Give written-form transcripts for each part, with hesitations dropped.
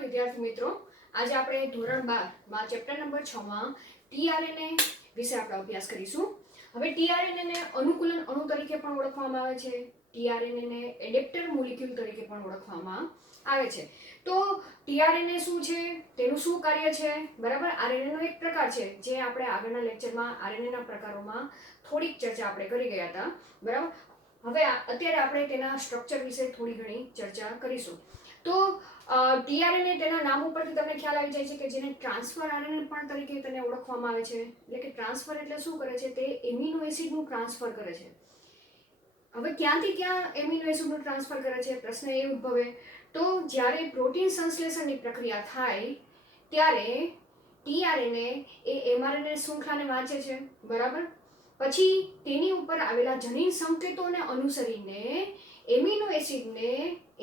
નમસ્કાર વિદ્યાર્થી મિત્રો, આજે આપણે ધોરણ 12 ચેપ્ટર નંબર 6 માં ટીઆરએનએ વિશે આપણે અભ્યાસ કરીશું. હવે ટીઆરએનએ ને અનુકૂલન અણુ તરીકે પણ ઓળખવામાં આવે છે. ટીઆરએનએ ને એડેપ્ટર મોલેક્યુલ તરીકે પણ ઓળખવામાં આવે છે. તો ટીઆરએનએ શું છે, તેનું શું કાર્ય છે, બરાબર? આરએનએ નો એક પ્રકાર છે જે આપણે આગળના લેક્ચરમાં આરએનએ ના પ્રકારોમાં થોડીક ચર્ચા આપણે કરી ગયા હતા, બરાબર? હવે અત્યારે આપણે તેના સ્ટ્રક્ચર વિશે થોડી ઘણી ચર્ચા કરીશું. તો ટીઆરએનએ તેના નામ ઉપરથી તમને ખ્યાલ આવી જાય છે કે જેને ટ્રાન્સફર આરએનએ પણ તરીકે તેને ઓળખવામાં આવે છે. એટલે કે ટ્રાન્સફર એટલે શું કરે છે, તે એમિનો એસિડનું ટ્રાન્સફર કરે છે. હવે ક્યાંથી ક્યાં એમિનો એસિડનું ટ્રાન્સફર કરે છે, પ્રશ્ન એ ઉદ્ભવે. તો જ્યારે પ્રોટીન સંશ્લેષણની પ્રક્રિયા થાય ત્યારે ટીઆરએનએ એ એમઆરએનએ શૃંખલાને વાંચે છે, બરાબર? પછી તેની ઉપર આવેલા જનીન સંકેતોને અનુસરીને એમિનો એસિડને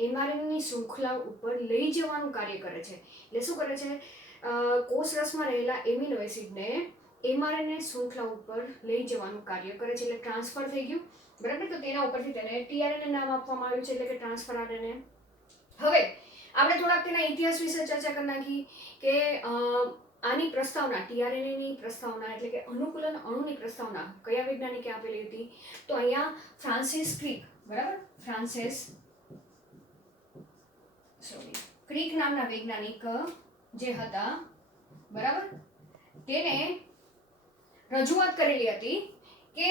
એમઆરએનએની શૃંખલા ઉપર લઈ જવાનું કાર્ય કરે છે. એટલે શું કરે છે, કોષ રસમાં રહેલા એમિનો એસિડને એમઆરએનએ શૃંખલા ઉપર લઈ જવાનું કાર્ય કરે છે. એટલે ટ્રાન્સફર થઈ ગયું, બરાબર? તો તેના ઉપરથી તેને ટીઆરએનએ નામ આપવામાં આવ્યું છે, એટલે કે ટ્રાન્સફર આરએનએ. હવે આપણે થોડાક તેના ઇતિહાસ વિશે ચર્ચા કરી નાખી કે આની પ્રસ્તાવના, ટીઆરએનએની પ્રસ્તાવના એટલે કે અનુકૂલન અણુની પ્રસ્તાવના કયા વૈજ્ઞાનિકે આપેલી હતી? તો અહીંયા ફ્રાન્સિસ ક્રિક, બરાબર? ક્રિક નામના વૈજ્ઞાનિક જે હતા, બરાબર, તેને રજૂઆત કરેલી હતી કે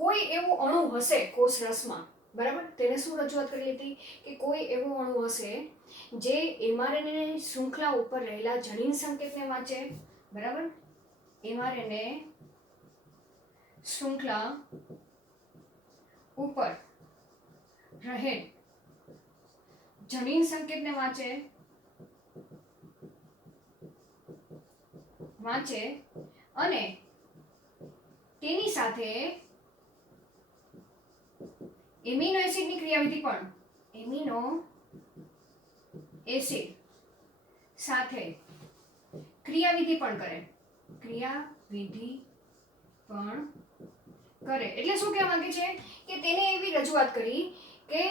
કોઈ એવું અણુ હશે કોષ રસમાં, બરાબર? તેને શું રજૂઆત કરેલી હતી કે કોઈ એવો અણુ હશે જે એમઆરએનએ શૃંખલા ઉપર રહેલા જનીન સંકેતને વાંચે, બરાબર? એમઆરએનએ શૃંખલા ઉપર રહેલ જનીન સંકેતને વાંચે અને તેની સાથે એમિનો એસિડની ક્રિયાવિધિ પણ, એમિનો એસિડ સાથે ક્રિયાવિધિ પણ કરે, એટલે શું કહેવા માંગે છે કે તેને એવી રજૂઆત કરી કે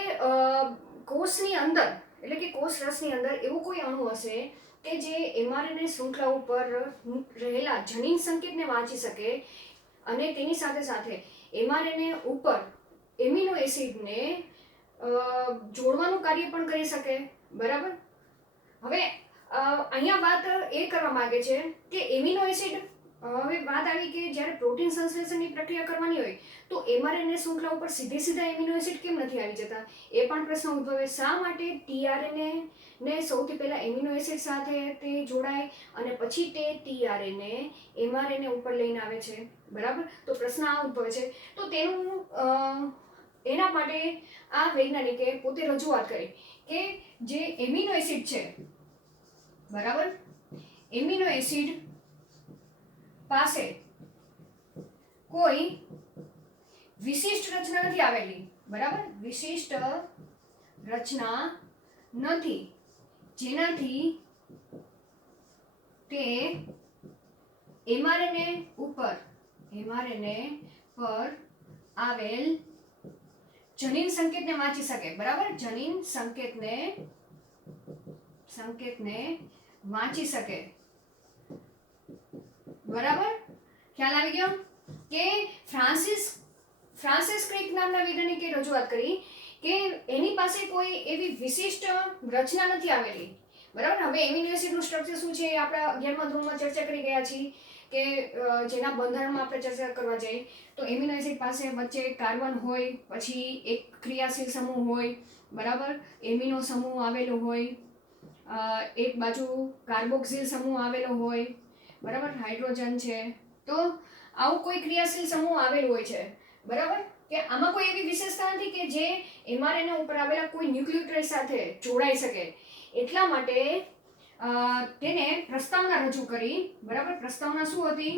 કોષની અંદર એટલે કે કોષ રસની અંદર એવું કોઈ અણુ હશે કે જે એમઆરએનએ શૃંખલા ઉપર રહેલા જનીન સંકેતને વાંચી શકે અને તેની સાથે સાથે એમઆરએનએ ઉપર એમિનો એસિડને જોડવાનું કાર્ય પણ કરી શકે, બરાબર? હવે અહીંયા વાત એ કરવા માંગે છે કે એમિનો એસિડ, હવે વાત આવી કે જ્યારે પ્રોટીન સંશ્લેષણની પ્રક્રિયા કરવાની હોય તો એમઆરએનએ શૃંખલા ઉપર સીધા એમિનો એસિડ કેમ નથી આવી જતા? એ પણ પ્રશ્ન ઉદ્ભવે. શા માટે ટીઆરએનએ ને સૌથી પહેલા એમિનો એસિડ સાથે તે જોડાય અને પછી તે ટીઆરએનએ એમઆરએનએ ઉપર લઈને આવે છે, બરાબર? તો પ્રશ્ન આ ઉદ્ભવે છે. તો તેનું એના માટે આ વૈજ્ઞાનિકે પોતે રજૂઆત કરી કે જે એમિનો એસિડ છે, બરાબર, એમિનો એસિડ પાસે કોઈ વિશિષ્ટ રચના નથી આવેલી, બરાબર? વિશિષ્ટ રચના નથી જેનાથી તે એમઆરએનએ પર આવેલ જનીન સંકેતને વાંચી શકે, બરાબર? જનીન સંકેતને વાંચી શકે, બરાબર? ખ્યાલ આવી ગયો કે ફ્રાન્સિસ ક્રિક નામના વૈજ્ઞાનિકે રજૂઆત કરી કે એની પાસે કોઈ એવી વિશિષ્ટ રચના નથી આવેલી, બરાબર? હવે એમિનો એસિડનું સ્ટ્રક્ચર શું છે એ આપણે 11મા ધોરણમાં ચર્ચા કરી ગયા છીએ કે જેના બંધારણમાં આપણે ચર્ચા કરવા જઈએ તો એમિનો એસિડ પાસે વચ્ચે કાર્બન હોય, પછી એક ક્રિયાશીલ સમૂહ હોય, બરાબર? એમિનો સમૂહ આવેલો હોય, એક બાજુ કાર્બોક્સિલ સમૂહ આવેલો હોય, બરાબર? હાઇડ્રોજન છે. તો આવું કોઈ ક્રિયાશીલ સમૂહ આવેલો હોય છે, બરાબર? કે આમાં કોઈ એવી વિશેષતા નથી કે જે એમઆરએનએ ઉપર આવેલા કોઈ ન્યુક્લિયોટાઇડ સાથે જોડાઈ શકે. એટલા માટે તેને પ્રસ્તાવના રજૂ કરી, બરાબર? પ્રસ્તાવના શું હતી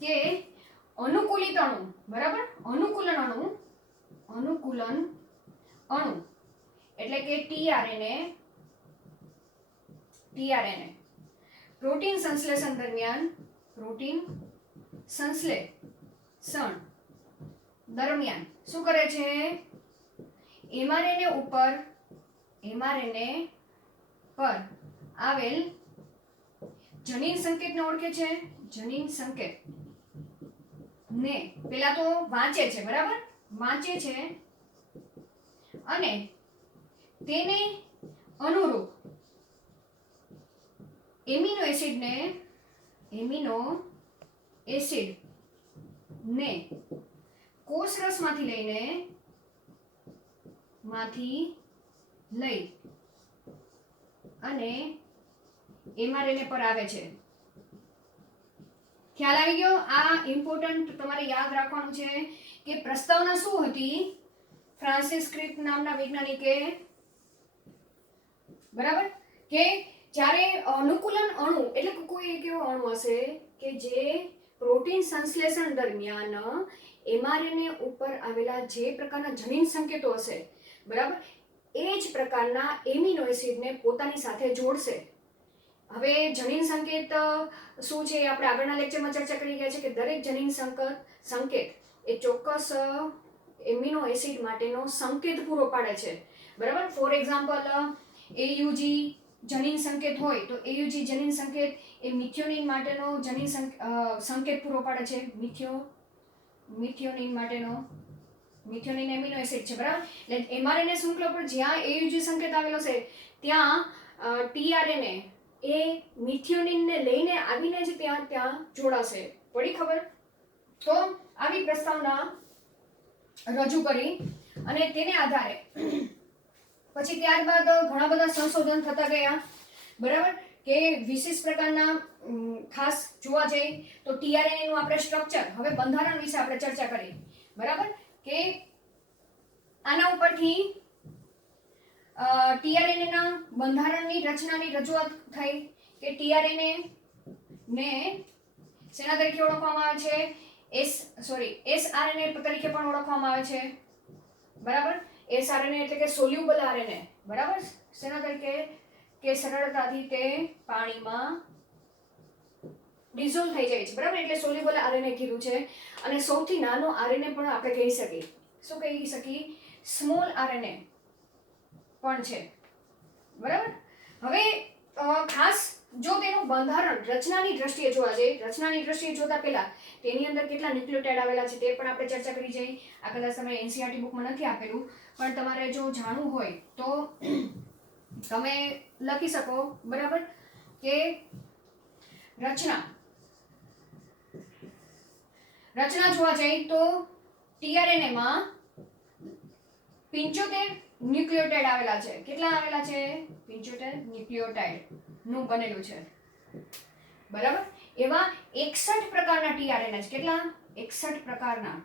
કે અનુકૂલિત અણુ, બરાબર? અનુકૂલન અણુ એટલે કે ટીઆરએનએ પ્રોટીન સંશ્લેષણ દરમિયાન શું કરે છે? એમઆરએનએ ઉપર એમઆરએનએ પર આવેલ જનીન સંકેતને ઓળખે છે. જનીન સંકેત ને પેલા તો વાંચે છે, બરાબર, વાંચે છે અને તેને અનુરૂપ એમિનો એસિડ ને કોષરસમાંથી લઈ અને એમઆરએનએ પર આવે છે. ખ્યાલ આવી ગયો? આ ઇમ્પોર્ટન્ટ તમારે યાદ રાખવાનું છે કે પ્રસ્તાવના શું હતી ફ્રાન્સિસ ક્રિક નામના વૈજ્ઞાનિકે, બરાબર, કે જ્યારે અનુકૂલન અણુ એટલે કે કોઈ એક એવો અણુ હશે કે જે પ્રોટીન સંશ્લેષણ દરમિયાન એમઆરએનએ ઉપર આવેલા જે પ્રકારના જનીન સંકેતો હશે, બરાબર, એ જ પ્રકારના એમિનો એસિડને પોતાની સાથે જોડશે. હવે જનીન સંકેત શું છે આપણે આગળના લેક્ચરમાં ચર્ચા કરી ગયા છે કે દરેક જનીન સંકેત એ ચોક્કસ એમિનો એસિડ માટેનો સંકેત પૂરો પાડે છે, બરાબર. ફોર એક્ઝામ્પલ એયુજી જનીન સંકેત હોય તો એયુજી જનીન સંકેત એ મિથિયોનિન માટેનો જનીન સંકેત પૂરો પાડે છે. મિથિયોનિન એમિનો એસિડ છે, બરાબર. એટલે એમઆરએનએ શૃંખલા પર જ્યાં એયુજી સંકેત આવેલો છે ત્યાં ટીઆરએનએ એ મિથિયોનિનને લઈને આવીને જ ત્યાં જોડાશે. પડી ખબર? તો આવી પ્રસ્તાવના રજૂ કરી અને તેને આધારે પછી ત્યારબાદ ઘણા બધા સંશોધન થતા ગયા, બરાબર, કે વિશિષ્ટ પ્રકારના ખાસ જોવા જઈએ તો ટીઆરએનએ નું આપણે સ્ટ્રક્ચર, હવે બંધારણ વિશે આપણે ચર્ચા કરી, બરાબર, કે આના ઉપરથી ટીઆરએનએ ના બંધારણની રચનાની રજૂઆત થઈ કે ટીઆરએનએ ને શેના તરીકે ઓળખવામાં આવે છે? એસઆરએનએ તરીકે પણ ઓળખવામાં આવે છે, બરાબર. એસઆરએનએ એટલે કે સોલ્યુબલ આરએનએ, બરાબર. શેના તરીકે? કે સરળતાથી તે પાણીમાં ડિઝોલ્વ થઈ જાય છે, બરાબર, એટલે સોલ્યુબલ આરએનએ કીધું છે. અને સૌથી નાનો આરએનએ પણ આપણે કહી શકીએ. શું કહી શકીએ? સ્મોલ આરએનએ પણ છે, બરાબર. હવે ખાસ જો તેનું બંધારણ રચનાની દ્રષ્ટિએ જોવા જઈએ, રચનાની દ્રષ્ટિએ જોતા પહેલા તેની અંદર કેટલા ન્યુક્લિયોટાઇડ આવેલા છે તે પણ આપણે ચર્ચા કરી જઈએ. આ કદાચ તમે એનસીઈઆરટી બુકમાં નથી આપેલું, પણ તમારે જો જાણવું હોય તો તમે લખી શકો, બરાબર, કે રચના જોવા જઈએ તો ટીઆરએનએ માં 75 ન્યુક્લિયોટાઇડ આવેલા છે. કેટલા આવેલા છે? 75 ન્યુક્લિયોટાઇડ નું બનેલું છે, બરાબર. એવા 61 પ્રકારના ટીઆરએનએ છે. કેટલા? 61 પ્રકારના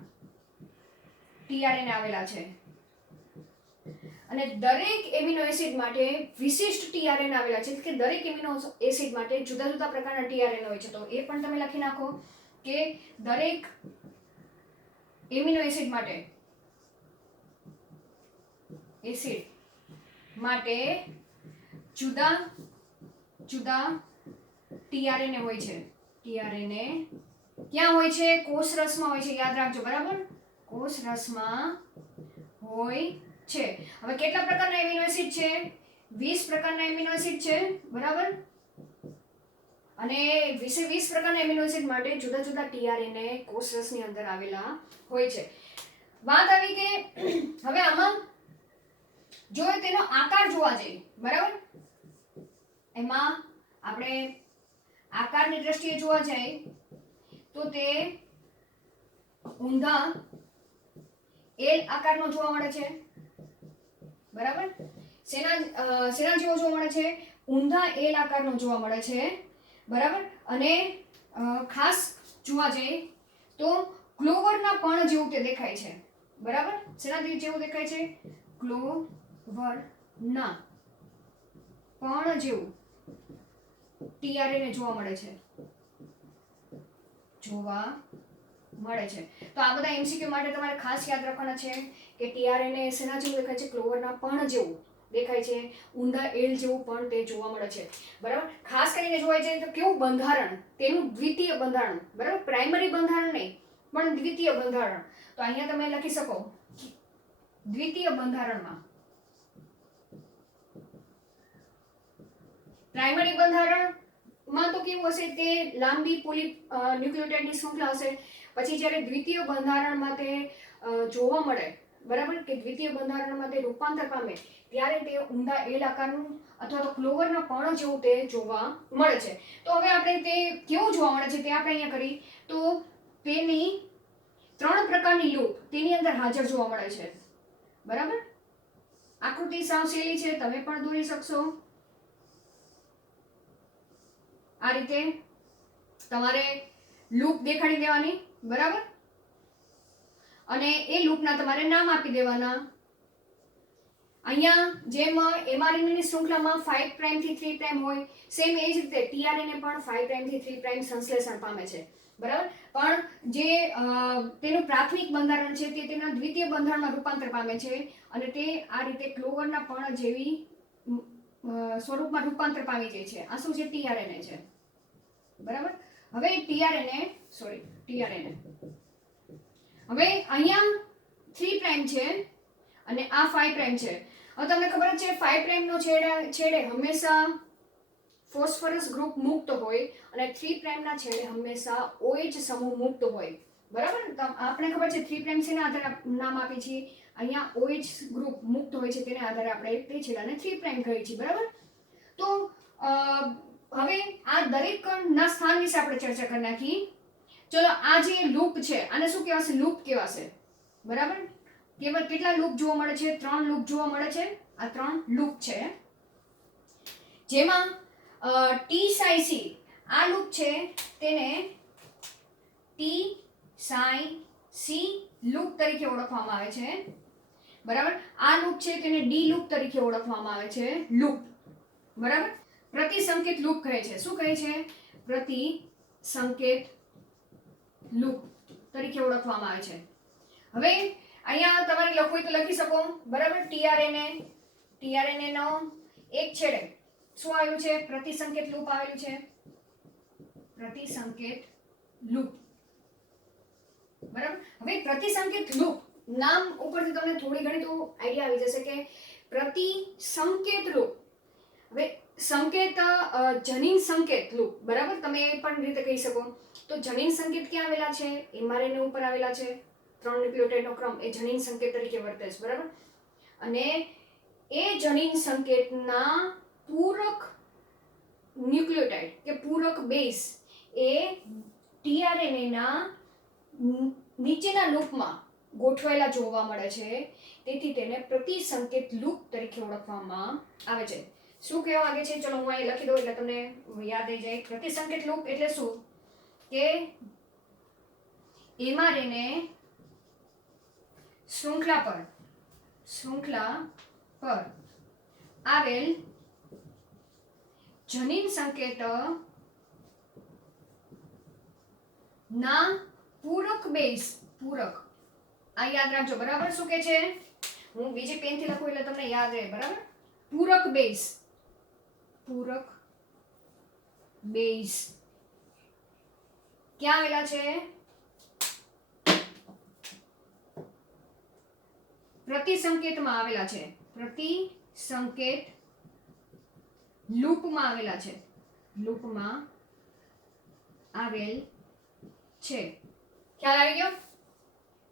ટીઆરએનએ આવેલા છે. અને દરેક એમિનો એસિડ માટે વિશિષ્ટ ટીઆરએનએ આવેલા છે કે દરેક એમિનો એસિડ માટે જુદા જુદા પ્રકારના ટીઆરએનએ હોય છે. તો એ પણ તમે લખી નાખો કે દરેક એમિનો એસિડ માટે જુદા જુદા ટીઆરએનએ હોય છે. ટીઆરએનએ ક્યાં હોય છે? કોષરસમાં હોય છે, યાદ રાખજો, બરાબર. કોષરસમાં હોય છે. હવે કેટલા પ્રકારના એમિનો એસિડ છે? 20 પ્રકારના એમિનો એસિડ છે, બરાબર. અને 20 પ્રકારના એમિનો એસિડ માટે જુદા જુદા ટીઆરએનએ કોષરસની અંદર આવેલા હોય છે. વાત આવી કે હવે આમાં જો તેનો આકાર જોવા જઈએ, બરાબર, એમાં આપણે આકારની દ્રષ્ટિએ જોવા જઈએ તો તે ઊંધા એલ આકારનો જોવા મળે છે, બરાબર. શેના જેવો જોવા મળે છે? ઊંધા એલ આકારનો જોવા મળે છે, બરાબર. અને ખાસ જોવા જઈએ તો ક્લોવરના પણ જેવું તે દેખાય છે, બરાબર. શેના જેવું દેખાય છે? ક્લોવરના પણ જેવું ટીઆરએનએ જોવા મળે છે. તો આ બધા એમસીક્યુ માટે તમારે ખાસ યાદ રાખવાના છે કે ટીઆરએનએ શેના જેવું દેખાય છે? ક્લોવરના પણ જેવું દેખાય છે. ઊંધા એલ જેવું પણ તે જોવા મળે છે, બરાબર. ખાસ કરીને જોવા જઈએ તો કેવું બંધારણ, તેનું દ્વિતીય બંધારણ, બરાબર, પ્રાઇમરી બંધારણ નહીં પણ દ્વિતીય બંધારણ. તો અહીંયા તમે લખી શકો દ્વિતીય બંધારણમાં પ્રાઇમરી બંધારણમાં તો કેવું હશે, તે લાંબી પોલી ન્યુક્લિયોટાઇડની શૃંખલા હશે. પછી જ્યારે દ્વિતીય બંધારણમાં તે જોવા મળે, બરાબર, કે દ્વિતીય બંધારણમાં તે રૂપાંતર પામે ત્યારે તે ઊંડા એલ આકારનું અથવા તો ક્લોવરના પર્ણ જેવું તે જોવા મળે છે. તો હવે આપણે તે કેવું જોવા મળે છે તે આપણે અહીંયા કરી તો તેની 3 પ્રકારની લૂપ તેની અંદર હાજર જોવા મળે છે, બરાબર. આકૃતિ સાવ સહેલી છે, તમે પણ દોરી શકશો. આ રીતે તમારે લૂપ દેખાડી દેવાની, બરાબર, અને એ લૂપના તમારે નામ આપી દેવાના. અહીંયા જેમ mRNA ની શૃંખલામાં 5 પ્રાઇમ થી 3 પ્રાઇમ હોય, સેમ એ જ રીતે tRNA પણ 5 પ્રાઇમ થી 3 પ્રાઇમ સંશ્લેષણ પામે છે, બરાબર. પણ જે તેનું પ્રાથમિક બંધારણ છે તે તેના દ્વિતીય બંધારણમાં રૂપાંતર પામે છે અને તે આ રીતે ક્લોવરના પર્ણ જેવી સ્વરૂપમાં રૂપાંતર પામી જાય છે. આ શું છે? tRNA છે, બરાબર. હવે tRNA હવે અહીંયા 3 પ્રાઇમ છે અને આ 5 પ્રાઇમ છે. હવે તમને ખબર જ છે 5 પ્રાઇમનો છેડે હંમેશા ફોસ્ફરસ ગ્રુપ મુક્ત હોય અને 3 પ્રાઇમના છેડે હંમેશા OH સમૂહ મુક્ત હોય, બરાબર. આપણે ખબર છે 3 પ્રાઇમ શેના આધારે નામ આપીએ છીએ? અહીંયા OH ગ્રુપ મુક્ત હોય છે તેના આધારે આપણે તે છેડાને 3 પ્રાઇમ કહીએ છીએ, બરાબર. તો હવે આ દરેકના સ્થાન વિશે આપણે ચર્ચા કરી નાખી. ચલો, આ જે લૂપ છે આને શું કહેવાશે? લૂપ કહેવાશે, બરાબર. કેટલા લૂપ જોવા મળે છે? 3 લૂપ જોવા મળે છે. આ 3 લૂપ છે જેમાં ટી સાઈ સી આ લૂપ છે તેને ટી સાઈ સી લૂપ તરીકે ઓળખવામાં આવે છે, બરાબર. આ લૂપ છે તેને ડી લૂપ તરીકે ઓળખવામાં આવે છે, લૂપ, બરાબર. પ્રતિસંકેત લૂપ કહે છે. શું કહે છે? પ્રતિસંકેત લૂપ તરીકે ઓળખવામાં આવે છે. હવે અહીંયા તમારે લખવું હોય તો લખી શકો, બરાબર. tRNA નો એક છેડે શું આવેલું છે? પ્રતિસંકેત લૂપ આવેલું છે, પ્રતિસંકેત લૂપ, બરાબર. હવે પ્રતિસંકેત લૂપ નામ ઉપરથી તમને થોડી ઘણી તો આઈડિયા આવી જશે કે પ્રતિસંકેત લૂપ. હવે સંકેત જનીન સંકેત લૂપ, બરાબર, તમે એ પણ રીતે કહી શકો. તો જનીન સંકેત ક્યાં આવેલા છે? mRNA ઉપર આવેલા છે. 3 ન્યુક્લિયોટાઇડનો ક્રમ એ જનીન સંકેત તરીકે વર્તે છે, બરાબર. અને એ જનીન સંકેતના પૂરક ન્યુક્લિયોટાઇડ કે પૂરક બેઝ એ tRNA ના નીચેના લૂપમાં ગોઠવાયેલા જોવા મળે છે. તેથી તેને પ્રતિસંકેત લૂપ તરીકે ઓળખવામાં આવે છે. શું કહેવા માંગે છે? ચલો હું અહીં લખી દઉં એટલે તમને યાદ આવી જાય. પ્રતિસંકેત લૂપ એટલે શું? કે mRNA શૃંખલા પર આવેલ જનીન સંકેત ના પૂરક બેઝ, પૂરક, આ યાદ રાખજો, બરાબર. શું કે છે? હું બીજી પેનથી લખું એટલે તમને યાદ રહે, બરાબર. પૂરક બેઝ ક્યાં આવેલા છે? પ્રતિસંકેતમાં આવેલા છે, પ્રતિસંકેત લૂપમાં આવેલા છે, લૂપમાં આવેલ છે. ખ્યાલ આવી ગયો,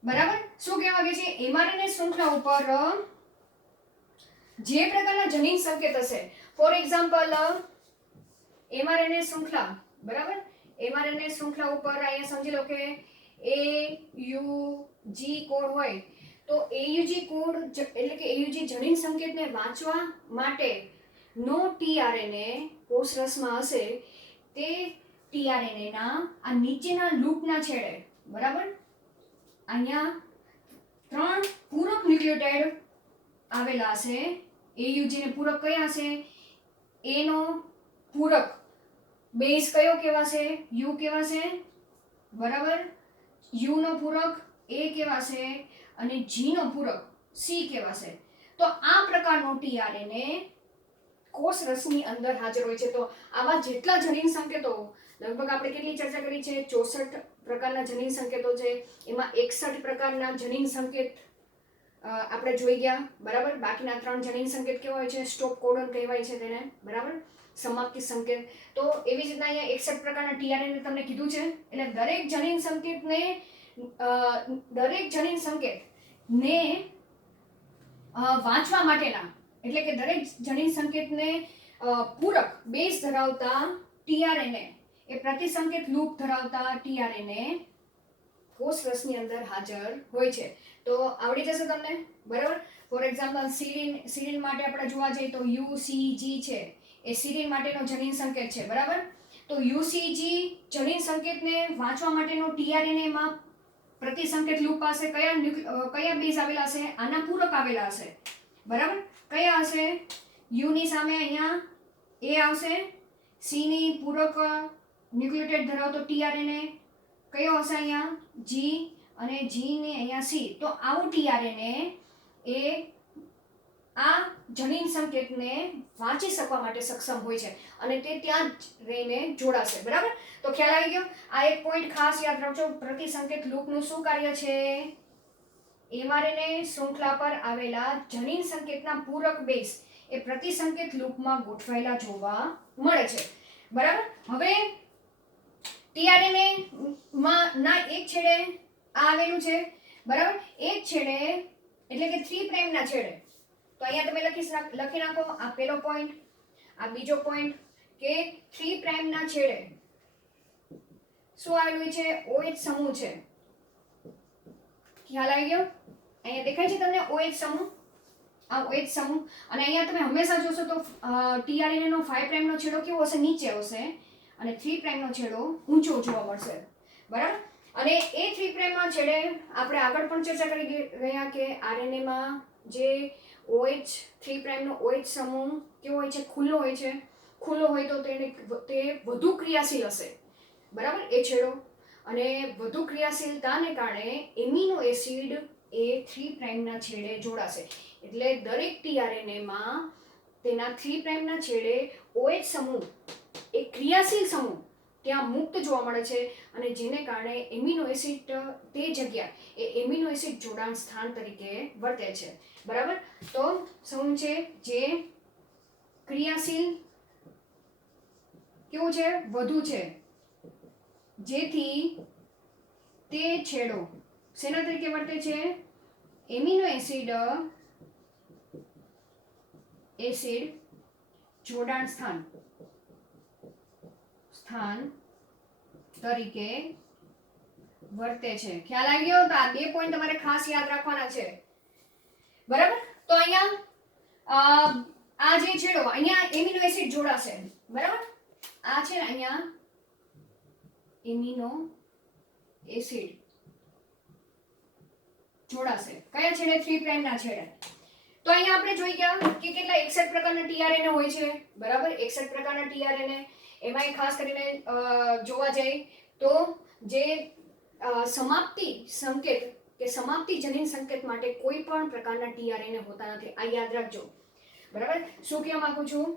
બરાબર. શું કહેવા માંગે છે? mRNA શૃંખલા ઉપર જે પ્રકારના જનીન સંકેત હશે, ફોર એક્ઝામ્પલ mRNA શૃંખલા, બરાબર, mRNA શૃંખલા ઉપર અહીંયા સમજી લો કે AUG કોડ હોય તો AUG કોડ એટલે કે AUG જનીન સંકેતને વાંચવા માટે નો tRNA કોષરસમાં હશે તે tRNA ના આ નીચેના લૂપના છેડે, બરાબર, અહીંયા 3 પૂરક ન્યુક્લિયોટાઇડ આવેલા હશે. AUG ને પૂરક કયા હશે? A નો પૂરક બેઝ કયો કહેવાશે? U કહેવાશે, બરાબર. U નો પૂરક A કહેવાશે અને G નો પૂરક C કહેવાશે. તો આ પ્રકારનો tRNA કોષ રસની અંદર હાજર હોય છે. તો આવા જેટલા જનીન સંકેતો લગભગ આપણે કેટલી ચર્ચા કરી છે? 64 પ્રકારના જનીન સંકેતો છે. એમાં 61 પ્રકારના જનીન સંકેત આપણે જોઈ ગયા, બરાબર. બાકીના 3 જનીન સંકેત કેવા હોય છે? સ્ટોપ કોડોન કહેવાય છે તેને, બરાબર. સમાપ્તિ સંકેત. તો એવી જ રીતના અહીંયા 61 પ્રકારના ટીઆરએનએ તમને કીધું છે. એટલે દરેક જનીન સંકેતને વાંચવા માટેના, એટલે કે દરેક જનીન સંકેતને પૂરક બેઝ ધરાવતા ટીઆરએનએ, એ પ્રતિસંકેત લૂપ ધરાવતા ટીઆરએનએ કોષ રસની અંદર હાજર હોય છે. તો આવડી જશે તમને, બરાબર. ફોર એક્ઝામ્પલ સિરીન માટે આપણે જોવા જઈએ તો યુસીજી છે, એ સિરીન માટેનો જનીન સંકેત છે, બરાબર. તો યુસીજી જનીન સંકેતને વાંચવા માટેનો ટીઆરએનએ માં પ્રતિસંકેત લૂપ પાસે કયા બેઝ આવેલા હશે? આના પૂરક આવેલા હશે, બરાબર. કયા હશે? યુ ની સામે અહીંયા એ આવશે, સી ની પૂરક ન્યુક્લિયોટાઇડ ધરાવતો ટીઆરએનએ કયો હશે? અહીંયા જી, અને જી ને અહીંયા સી. તો આવું ટીઆરએનએ એ આ જનીન સંકેતને વાંચી શકવા માટે સક્ષમ હોય છે અને તે ત્યાં જ રહીને જોડાશે, બરાબર. તો ખ્યાલ આવી ગયો. આ એક પોઈન્ટ ખાસ યાદ રાખજો. પ્રતિસંકેત લૂપનું શું કાર્ય છે? એમઆરએનએ શૃંખલા પર આવેલા જનીન સંકેતના પૂરક બેઝ એ પ્રતિસંકેત લૂપમાં ગોઠવાયેલા જોવા મળે છે, બરાબર. હવે ટીઆરએનએ માં ના એક છેડે આ આવેલું છે, બરાબર. એક છેડે એટલે કે 3 પ્રાઇમ ના છેડે, તો અહીંયા તમે લખી નાખો આ પહેલો પોઈન્ટ, આ બીજો પોઈન્ટ, કે 3 પ્રાઇમ ના છેડે શું આવેલું છે? OH સમૂહ છે. ખ્યાલ આવી ગયો? અહીંયા દેખાય છે તમને OH સમૂહ, આ OH સમૂહ. અને અહીંયા તમે હંમેશા જોશો તો ટીઆરએનએ નો 5 પ્રાઇમ નો છેડો કેવો હશે? નીચે હશે, અને 3 પ્રાઇમ નો છેડો ઊંચો જોવા મળશે, બરાબર. અને એ 3 પ્રાઇમ ના છેડે આપણે આગળ પણ ચર્ચા કરી રહ્યા કે આરએનએ માં જે OH 3 પ્રાઇમ નો OH સમૂહ કેવો હોય છે? ખુલ્લો હોય છે. ખુલ્લો હોય તો તે વધુ ક્રિયાશીલ હશે, બરાબર, એ છેડો. અને વધુ ક્રિયાશીલતાને કારણે એમિનો એસિડ એ 3 પ્રાઇમ ના છેડે જોડાશે. એટલે દરેક ટીઆરએનએ માં તેના 3 પ્રાઇમ ના છેડે OH સમૂહ એ ક્રિયાશીલ સમૂહ ત્યાં મુક્ત જોવા મળે છે, અને જેને કારણે એમિનો એસિડ તે જગ્યા એ એમિનો એસિડ જોડાણ સ્થાન તરીકે વર્તે છે, બરાબર. તો સમૂહ છે જે ક્રિયાશીલ કેવું છે? વધુ છે, જેથી તે છેડો શેના તરીકે વર્તે છે? એમિનો એસિડ જોડાણ સ્થાન તરીકે વર્તે છે. ખ્યાલ આવી ગયો? તો આ 2 પોઈન્ટ તમારે ખાસ યાદ રાખવાના છે, બરાબર. તો અહીંયા આ જે છેડો અહીંયા એમિનો એસિડ જોડાશે, બરાબર. આ છે ને અહીંયા એમિનો એસિડ જોડાશે કયા છેડે? 3 પ્રાઇમ ના છેડે. તો અહીંયા આપણે જોઈ ગયા કે કેટલા 61 પ્રકારના ટીઆરએનએ હોય છે, બરાબર. 61 પ્રકારના ટીઆરએનએ એમાંય ખાસ કરીને જોવા જઈએ તો જે સમાપ્તિ સંકેત કે સમાપ્તિ જનીન સંકેત માટે કોઈ પણ પ્રકારના ટીઆરએનએ હોતા નથી. આ યાદ રાખજો, બરાબર. શું કહેવા માંગુ છું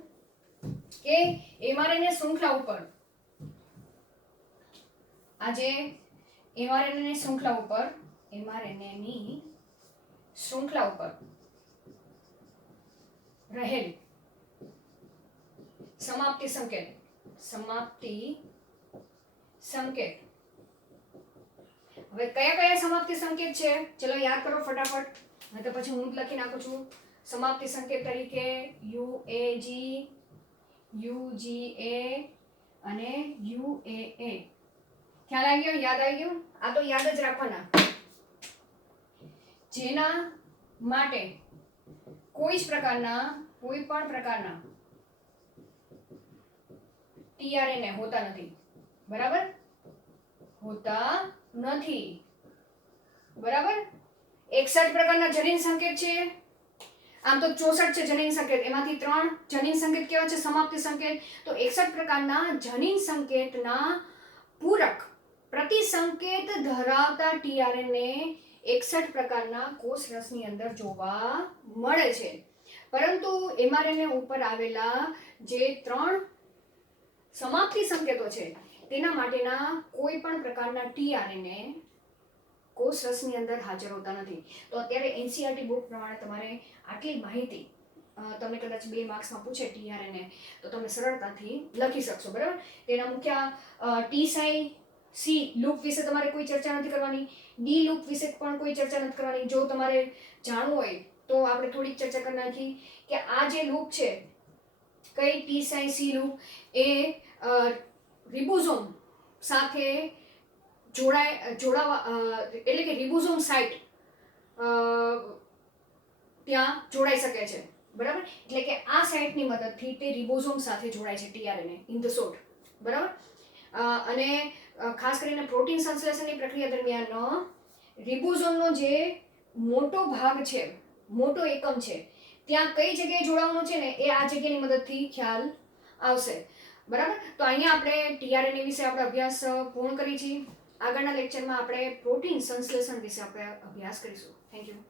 કે એમઆરએનએ શૃંખલા ઉપર આજે એમઆરએનએ ની શૃંખલા ઉપર રહેલ સમાપ્તિ સંકેત. હવે કયા સમાપ્તિ સંકેત છે? ચલો યાદ કરો ફટાફટ, નહીં તો પછી હું જ લખી નાખું છું. સમાપ્તિ સંકેત તરીકે UAG, UGA અને UAA. ખ્યાલ આવી ગયો? યાદ આવી ગયું? આ તો યાદ જ રાખવાના, જેના માટે કોઈ પણ પ્રકારના ટીઆરએનએ હોતા નથી, બરાબર. હોતા નથી, બરાબર. 61 પ્રકારના જનીન સંકેત છે. આમ તો 64 છે જનીન સંકેત, એમાંથી 3 જનીન સંકેત કેવા છે? સમાપ્તિ સંકેત. તો 61 પ્રકારના જનીન સંકેતના પૂરક પ્રતિસંકેત ધરાવતા ટીઆરએનએ 61 પ્રકારના કોષ રસની અંદર જોવા મળે છે. પરંતુ એમઆરએનએ ઉપર આવેલા જે 3 સમાપ્તિ સંકેતો છે તેના માટેના કોઈ પણ પ્રકારના ટીઆરએનએ કોષ રસની અંદર હાજર હોતા નથી. તો અત્યારે એનસીઈઆરટી બુક પ્રમાણે તમારે આટલી માહિતી તમને કદાચ 2 માર્ક્સમાં પૂછે tRNA તો તમે સરળતાથી લખી શકશો, બરાબર. તેના મુખ્ય ટી સાઈ સી લૂપ વિશે તમારે કોઈ ચર્ચા નથી કરવાની, ડી લૂપ વિશે પણ કોઈ ચર્ચા નથી કરવાની. જો તમારે જાણવું હોય તો આપણે થોડીક ચર્ચા કરી નાખી કે આ જે લૂપ છે, કઈ ટી સાઈ સી લૂપ, એ રિબોઝોમ સાથે જોડાવા એટલે કે રિબોઝોમ સાઇટ ત્યાં જોડાઈ શકે છે, બરાબર. એટલે કે આ સાઇટની મદદથી તે રિબોઝોમ સાથે જોડાય છે tRNA ઇન ધ શોર્ટ, બરાબર. અને ખાસ કરીને પ્રોટીન સંશ્લેષણની પ્રક્રિયા દરમિયાન રિબોઝોમનો જે મોટો ભાગ છે, મોટો એકમ છે, ત્યાં કઈ જગ્યાએ જોડાવાનું છે ને એ આ જગ્યાની મદદથી ખ્યાલ આવશે, બરાબર. તો અહીંયા આપણે tRNA વિશે આપણે અભ્યાસ પૂર્ણ કરી છીએ. આગળના લેક્ચરમાં આપણે પ્રોટીન સંશ્લેષણ વિશે આપણે અભ્યાસ કરીશું. Thank you.